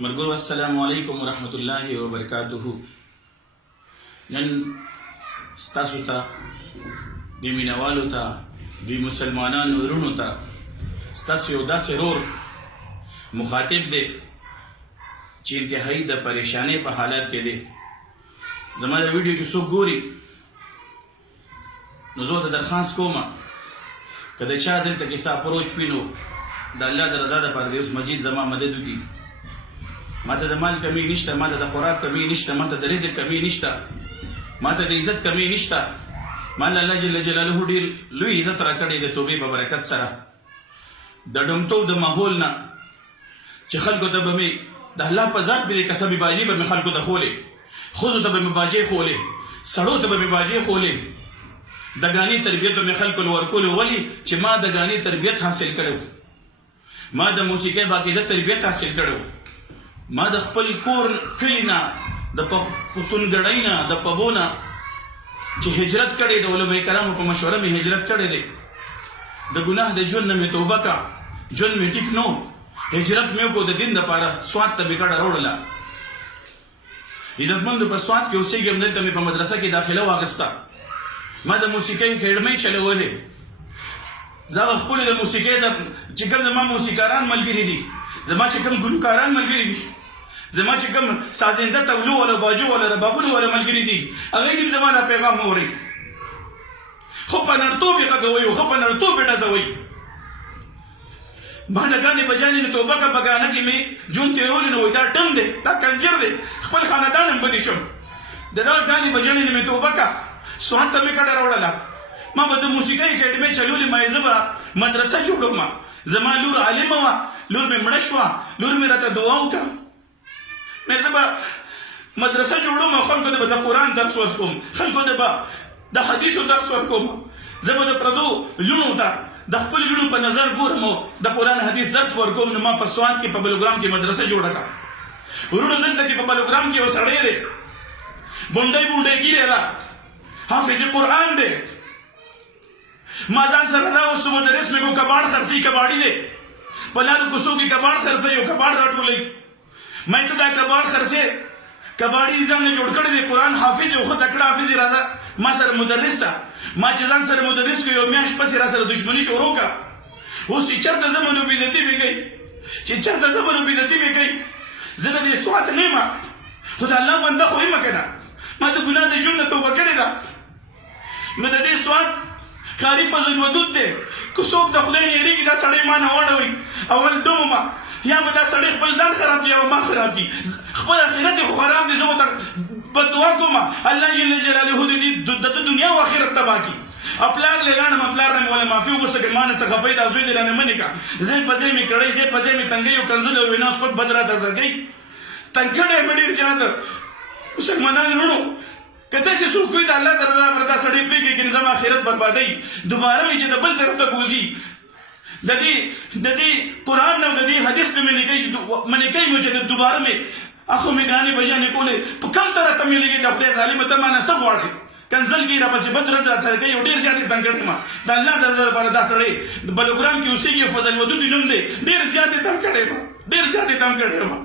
مرګو السلام علیکم ورحمت الله وبرکاته. نن ستاسو ته د مینوالو ته د مسلمانانو ورونو ته ستاسو یو داسې رور مخاطب دی چې انتهایی د پریشانی په حالت کې دی. زما د ویډیو چې څوک ګوري نو زه د درخواست کوم که د چا دلته کې څه اپروچ وي نو د الله د رضا دپاره د اوس مزید زما مدد وکړي. ما ته د مال کمی نشته، ما ته د خوراک کمی نشته، ما ته د رزق کمی نشته، ما ته د عزت کمی نشته. ما له الله جل جلاله ډېر لوی عزت راکړی د توبې په برکت سره. د ډومتوب د ماحول نه چې خلکو ته به مې د الله په ذات مې د قسمې باجي به مې خلکو ته خولې، ښځو ته به مې باجې خولې، سړو ته به مې باجې خولې. دګاني تربیت به مې خلکو له ورکولو، ولې چې ما دګاني تربیت حاصل کړی، ما د موسیقۍ باقاعده تربیت حاصل کړی، ما د خپل کور کلی نه د پښتونګړۍ نه د پبو نه چې هجرت کړی د علماء کرامو په مشوره مې هجرت کړی دی. د ګناه د ژوند نه مې توبه کا، ژوند مې ټیک نو، هجرت مې وکړو د دین دپاره، سوات ته مې کډه راوړله. عزتمندو په سوات کې اوسېږم، دلته مې په مدرسه کې داخله واخیسته. ما د موسیقۍ اکیډمۍ چلولې. زه خپل د موسیقۍ چې کوم زما موسیقاران ملګري دي، زما چې کوم ګلوکاران ملګري دي، زما چې کوم سازنده تبلو ولا باجو ولا ربابونو ولا ملګري دي، هغه دې زما دا پیغام اوري. خو په نړتوب یې غږوي، خو په نړتوب یې ډزوي. بهانهګانې بجانې د توبه کا بګانه کې مې جون تېرولې نو دا ډم دی، دا کنجر دی، خپل خاندان هم بدې شم. د دا ګانې بجانې مې توبه کا، سوات ته مې کډه راوړله. ما به د موسیقۍ اکیډمۍ چلولې، ما زه به مدرسه جوړوم. زما لور عالمه وه، لور مې مړه شوه، لور مې راته دعا وکړه. زه به مدرسه جوړوم او خلکو ته به د قرآن درس ورکوم، خلکو ته به د حدیثو درس ورکوم. زه به د پردو لوڼو ته د خپل لوڼو په نظر ګورم او د قرآن حدیث درس ورکوم. نو ما په سوات کې په بلوګرام کې مدرسه جوړه کړه. وروڼو دلته کې په بلوګرام کې یو سړی دی، بونډۍ بونډۍ ګیرې ده، حافظ قرآن دی. ما ځان سره راوستو، مدرس مې کو کباړ خرڅي، کباړي دی، په لارو کوڅو کې کباړ خرڅوي او کباړ راټولوي. ما ته دا کباړ خرڅې کباړي ځان نه جوړ کړی دی، قرآن حافظ یو ښه تکړه حافظ راځه ما سره مدرس ته. ما چې ځان سره مدرس کو یو میاشت پسې را سره دښمني شروع کړه. اوس چې چېرته ځم نو بېعزتي مې کوي، چې چېرته ځم نو بېعزتي مې کوي. زه د دې سوات نه یم، خو د الله بنده خو یم که نه. ما د ګناه د ژوند نه توبه کړې ده. نو د دې سوات ښاري فضل ودود دی. که څوک د خدای نه یېرېږي دا سړی ما نه واړوئ، اول ډمو ما، یا به دا سړی خپل ځان خراب کړي او ما خراب کړي، خپل آخرت یې خو خراب دی. زه ورته بددعا کوم الله جل جلاله د دنیا او آخرت تباه کړي. پلار لګاڼم، پلار نه مې وله معافي وغوښته که ما نه څه خفه دا زوی دې رانه منې کړه. ځای په ځای مې کړی، ځای په ځای مې تنګۍ او کنځلې او وینا سپک بد راته زږوي. تنګ کړی مې ډېر زیات. مسلمانان وروڼو، که داسې څوک وي د الله د رضا پر دا سړی پرېږدي که زما آخرت بربادوي، دوباره مې چې د بل طرف ته بوځي، د دې قرآن نه او د دې حدیث نه منې کوي نو چې دوباره مې اخو مې ګانې بجانې کولې. په کم طرح ته مې لګي د خدای ظالمه ته ما نه څه غواړې، کنځل کړي راپسې بد رد راسره کوي او ډېر زیات یې تنګ کړی ما. د الله د رضا لپاره دا سړی د بلوګرام کې اوسېږي، فضل ودود نوم دی، ډېر زیات یې تنګ کړی ما، ډېر زیات یې تنګ کړی ما.